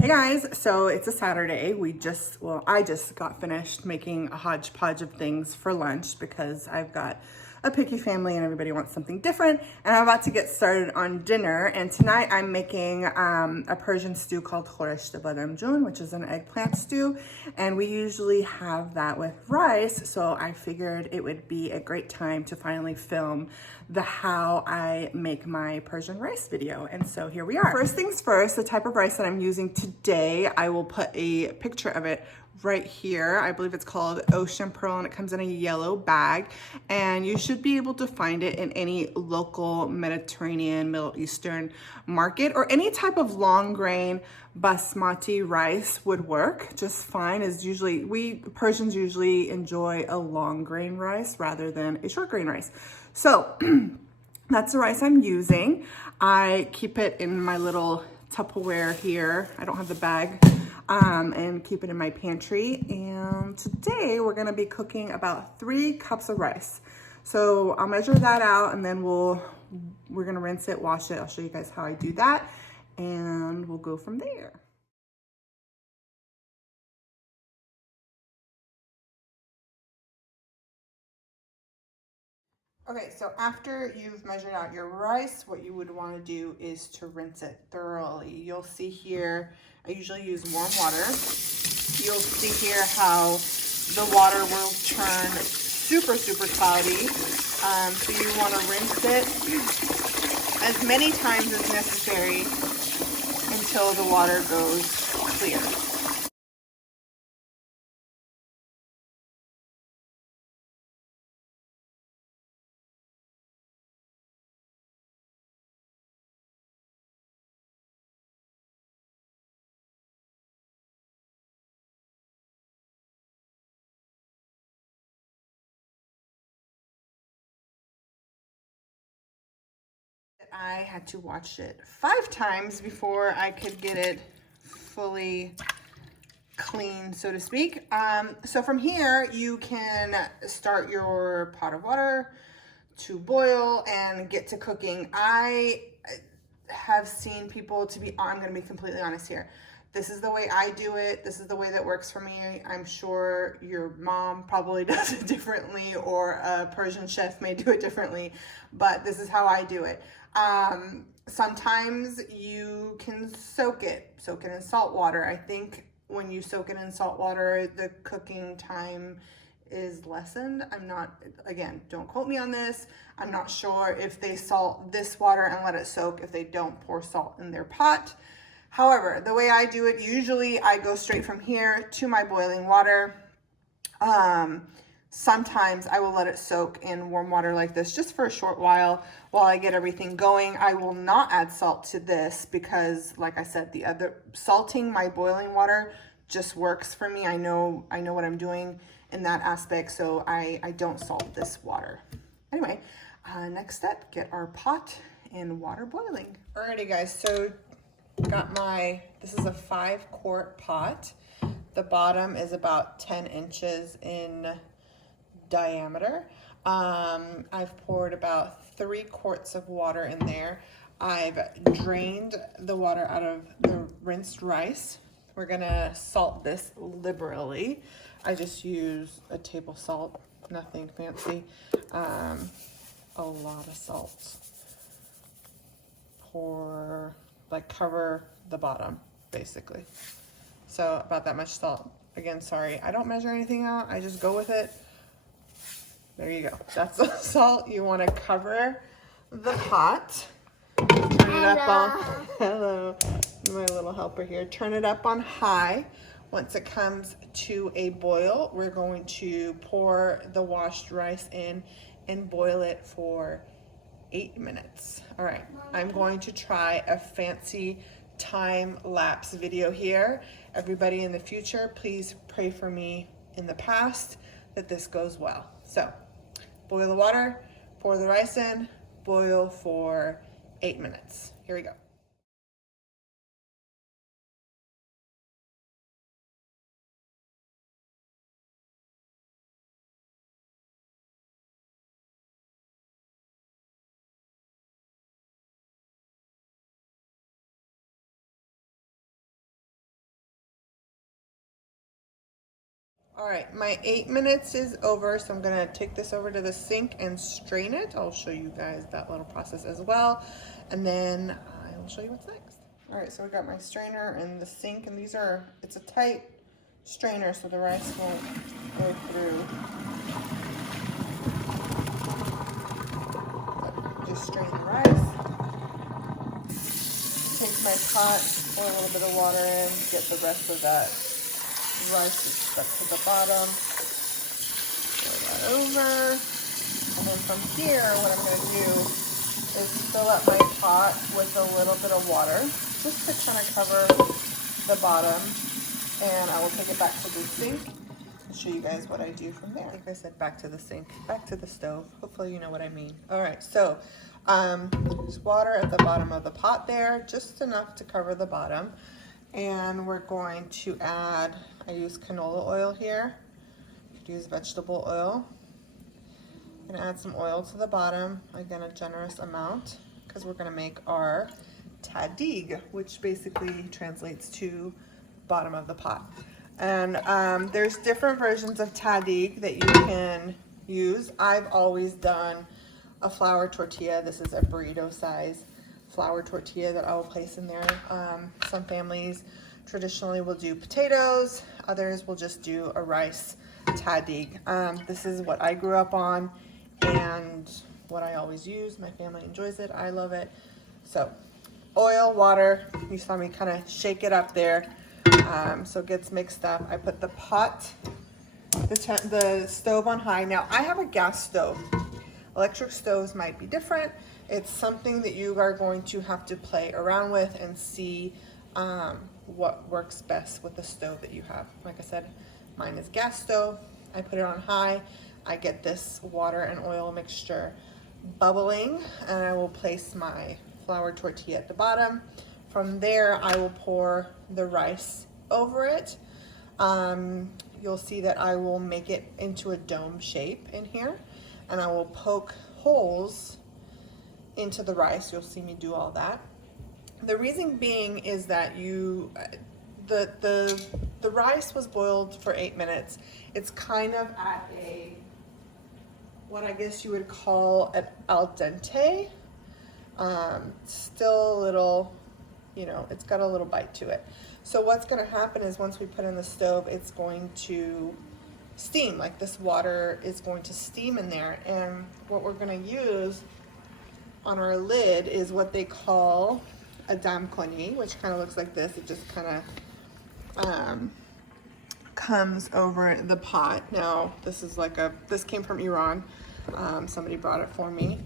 Hey guys, so it's a Saturday. I just got finished making a hodgepodge of things for lunch because I've got a picky family and everybody wants something different. And I'm about to get started on dinner. And tonight I'm making a Persian stew called khoresh de badamjun, which is an eggplant stew. And we usually have that with rice. So I figured it would be a great time to finally film the how I make my Persian rice video. And so here we are. First things first, the type of rice that I'm using today, I will put a picture of it right here. I believe it's called Ocean Pearl and it comes in a yellow bag. And you should be able to find it in any local Mediterranean, Middle Eastern market, or any type of long grain basmati rice would work just fine. We Persians usually enjoy a long grain rice rather than a short grain rice. So that's the rice I'm using. I keep it in my little Tupperware here. I don't have the bag. And keep it in my pantry. And today we're gonna be cooking about 3 cups of rice. So I'll measure that out and then we're gonna rinse it, wash it. I'll show you guys how I do that and we'll go from there. Okay, so after you've measured out your rice, what you would want to do is to rinse it thoroughly. You'll see here, I usually use warm water. You'll see here how the water will turn super, super cloudy. So you want to rinse it as many times as necessary until the water goes clear. I had to watch it 5 times before I could get it fully clean, so to speak. So from here, you can start your pot of water to boil and get to cooking. I have seen people I'm gonna be completely honest here. This is the way I do it. This is the way that works for me. I'm sure your mom probably does it differently or a Persian chef may do it differently, but this is how I do it. Sometimes you can soak it in salt water. I think when you soak it in salt water, the cooking time is lessened. Again, don't quote me on this. I'm not sure if they salt this water and let it soak, if they don't pour salt in their pot. However, the way I do it, usually I go straight from here to my boiling water. Sometimes I will let it soak in warm water like this just for a short while I get everything going. I will not add salt to this because, like I said, salting my boiling water just works for me. I know what I'm doing in that aspect, so I don't salt this water. Anyway, next step, get our pot and water boiling. Alrighty guys, so this is a 5-quart pot. The bottom is about 10 inches in diameter. I've poured about 3 quarts of water in there. I've drained the water out of the rinsed rice. We're gonna salt this liberally. I just use a table salt, nothing fancy. A lot of salt. Cover the bottom, basically. So about that much salt. Again, sorry, I don't measure anything out. I just go with it. There you go. That's the salt. You want to cover the pot. Turn it up on, hello, my little helper here. Turn it up on high. Once it comes to a boil, we're going to pour the washed rice in and boil it for 8 minutes. All right, I'm going to try a fancy time-lapse video here. Everybody in the future, please pray for me in the past that this goes well. So, boil the water, pour the rice in, boil for 8 minutes. Here we go. All right, my 8 minutes is over, so I'm gonna take this over to the sink and strain it. I'll show you guys that little process as well, and then I will show you what's next. All right, so we got my strainer and the sink, and it's a tight strainer, so the rice won't go through. Just strain the rice. Take my pot, pour a little bit of water in, get the rest of that rice that's stuck to the bottom. Pour that over. And then from here, what I'm going to do is fill up my pot with a little bit of water, just to kind of cover the bottom. And I will take it back to the sink and show you guys what I do from there. Like I said, back to the sink, back to the stove. Hopefully you know what I mean. All right, so there's water at the bottom of the pot there, just enough to cover the bottom. And we're going to add, I use canola oil here. You could use vegetable oil. I'm gonna add some oil to the bottom, again a generous amount, because we're gonna make our tahdig, which basically translates to bottom of the pot. And there's different versions of tahdig that you can use. I've always done a flour tortilla. This is a burrito size flour tortilla that I will place in there. Some families traditionally will do potatoes, others will just do a rice tahdig. This is what I grew up on and what I always use. My family enjoys it, I love it. So oil, water, you saw me kind of shake it up there so it gets mixed up. I put the pot, the stove on high. Now I have a gas stove. Electric stoves might be different. It's something that you are going to have to play around with and see what works best with the stove that you have. Like I said, mine is gas stove. I put it on high. I get this water and oil mixture bubbling, and I will place my flour tortilla at the bottom. From there, I will pour the rice over it. You'll see that I will make it into a dome shape in here, and I will poke holes into the rice. You'll see me do all that. The reason being is that the rice was boiled for 8 minutes. It's kind of at what I guess you would call an al dente. Still a little, it's got a little bite to it. So what's going to happen is once we put it in the stove, it's going to steam. Like this water is going to steam in there. And what we're going to use on our lid is what they call a damkoni, which kind of looks like this. It just kind of comes over the pot. Now this is this came from Iran. Somebody brought it for me,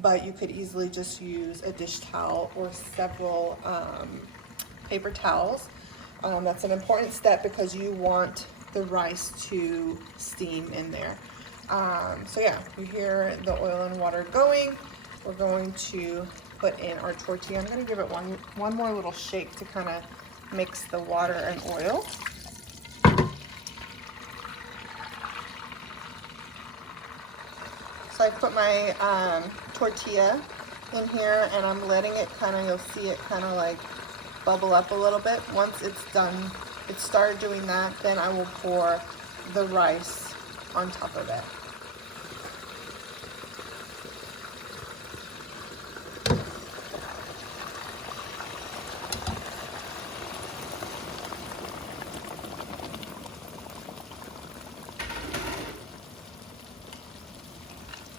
but you could easily just use a dish towel or several paper towels. That's an important step because you want the rice to steam in there. So yeah, you hear the oil and water going. We're going to put in our tortilla. I'm going to give it one more little shake to kind of mix the water and oil. So I put my tortilla in here and I'm letting it you'll see it kind of like bubble up a little bit. Once it's done, it started doing that, then I will pour the rice on top of it.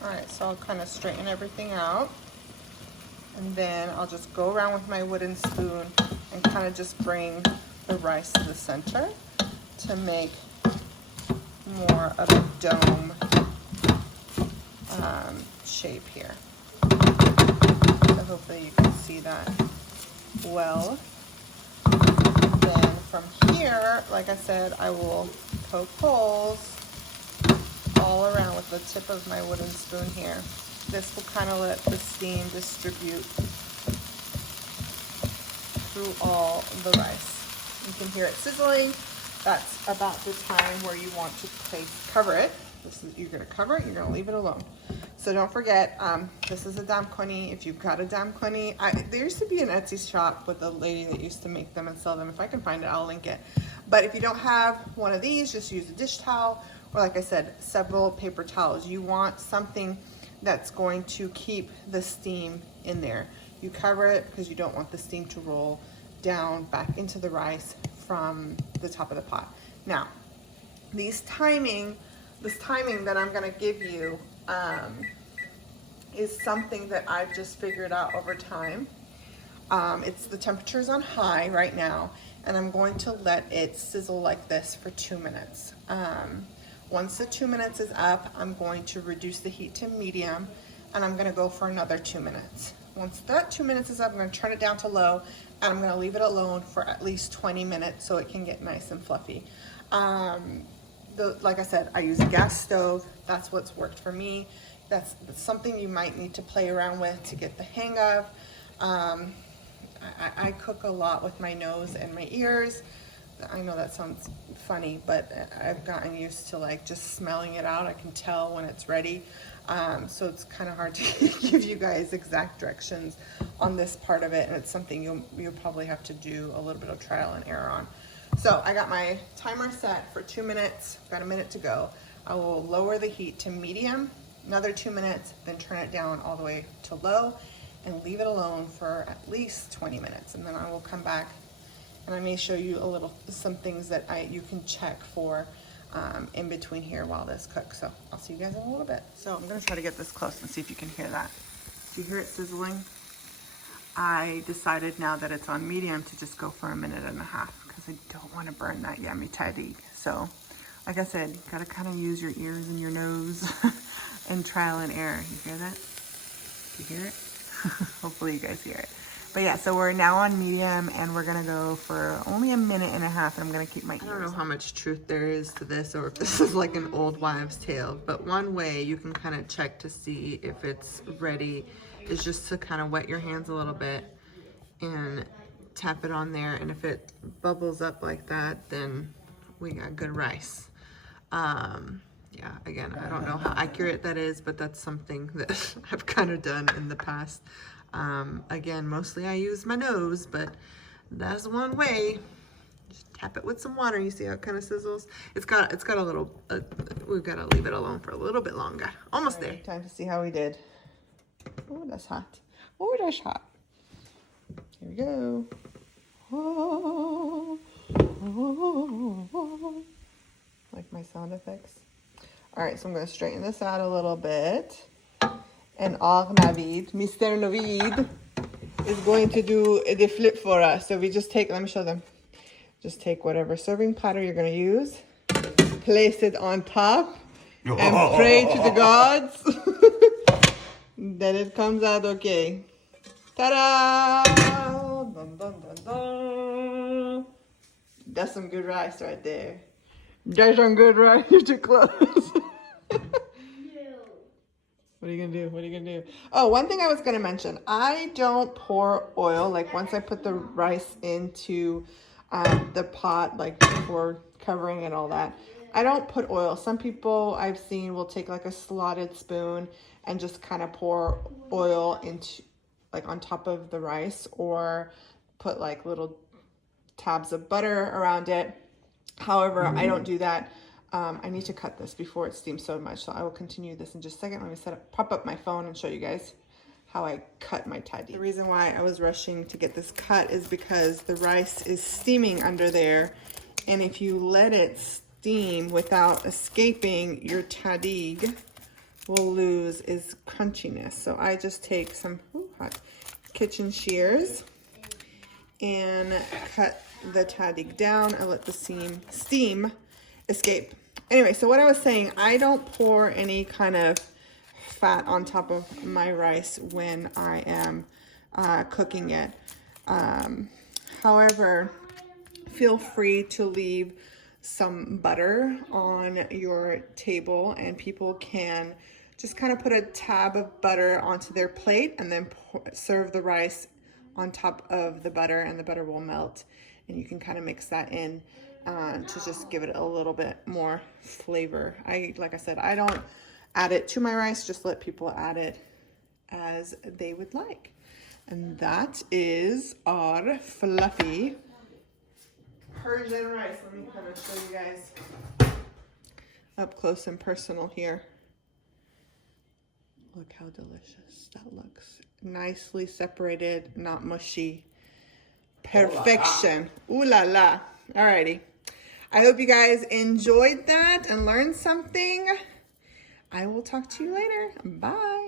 Alright, so I'll kind of straighten everything out, and then I'll just go around with my wooden spoon and kind of just bring the rice to the center to make more of a dome shape here. So hopefully you can see that well. Then from here, like I said, I will poke holes all around with the tip of my wooden spoon here. This will kind of let the steam distribute through all the rice. You can hear it sizzling. That's about the time where you want to cover it. You're going to cover it, you're going to leave it alone. So don't forget, this is a damkoni. If you've got a damkoni, there used to be an Etsy shop with a lady that used to make them and sell them. If I can find it, I'll link it. But if you don't have one of these, just use a dish towel, or like I said, several paper towels. You want something that's going to keep the steam in there. You cover it because you don't want the steam to roll down back into the rice from the top of the pot. Now, this timing that I'm gonna give you is something that I've just figured out over time. It's the temperature's on high right now, and I'm going to let it sizzle like this for 2 minutes. Once the 2 minutes is up, I'm going to reduce the heat to medium, and I'm gonna go for another 2 minutes. Once that 2 minutes is up, I'm gonna turn it down to low, and I'm gonna leave it alone for at least 20 minutes so it can get nice and fluffy. Like I said, I use a gas stove. That's what's worked for me. That's something you might need to play around with to get the hang of. I cook a lot with my nose and my ears. I know that sounds funny, but I've gotten used to like just smelling it out. I can tell when it's ready. So it's kind of hard to give you guys exact directions on this part of it, and it's something you'll probably have to do a little bit of trial and error on. So I got my timer set for 2 minutes, got a minute to go. I will lower the heat to medium, another 2 minutes, then turn it down all the way to low and leave it alone for at least 20 minutes. And then I will come back and I may show you some things that you can check for in between here while this cooks. So I'll see you guys in a little bit. So I'm gonna try to get this close and see if you can hear that. Do you hear it sizzling? I decided now that it's on medium to just go for 1.5 minutes because I don't want to burn that yummy tahdig. So like I said, you gotta kind of use your ears and your nose and trial and error. You hear that? You hear it? Hopefully you guys hear it. But yeah, so we're now on medium and we're gonna go for only 1.5 minutes, and I'm gonna keep my ears. I don't know how much truth there is to this or if this is like an old wives' tale, but one way you can kind of check to see if it's ready is just to kind of wet your hands a little bit and tap it on there, and if it bubbles up like that, then we got good rice. Yeah, again, I don't know how accurate that is, but that's something that I've kind of done in the past. Again, mostly I use my nose, but that's one way. Just tap it with some water. You see how it kind of sizzles? It's got a little, we've got to leave it alone for a little bit longer. Almost there. Time to see how we did. Oh, that's hot. Oh, that's hot. Here we go. Oh, oh, oh. Like my sound effects. All right, so I'm going to straighten this out a little bit. And Navid, Mr. Navid, is going to do the flip for us. So we just take, let me show them. Just take whatever serving platter you're going to use, place it on top, and pray to the gods that it comes out okay. Ta-da! Dun, dun, dun, dun. That's some good rice right there. That's some good rice. You're too close. What are you gonna do? What are you gonna do? Oh, one thing I was gonna mention. I don't pour oil. Like once I put the rice into the pot, like before covering and all that, I don't put oil. Some people I've seen will take like a slotted spoon and just kind of pour oil into, like on top of the rice, or put like little tabs of butter around it. However, I don't do that. I need to cut this before it steams so much, so I will continue this in just a second. Let me pop up my phone and show you guys how I cut my tahdig. The reason why I was rushing to get this cut is because the rice is steaming under there, and if you let it steam without escaping, your tahdig will lose its crunchiness. So I just take some hot kitchen shears and cut the tahdig down and let the steam escape. Anyway, so what I was saying, I don't pour any kind of fat on top of my rice when I am cooking it. However, feel free to leave some butter on your table, and people can just kind of put a tab of butter onto their plate and then serve the rice on top of the butter, and the butter will melt, and you can kind of mix that in to just give it a little bit more flavor. Like I said, I don't add it to my rice, just let people add it as they would like. And that is our fluffy Persian rice. Let me kind of show you guys up close and personal here. Look how delicious that looks. Nicely separated, not mushy. Perfection. Ooh la la. Alrighty. I hope you guys enjoyed that and learned something. I will talk to you later. Bye.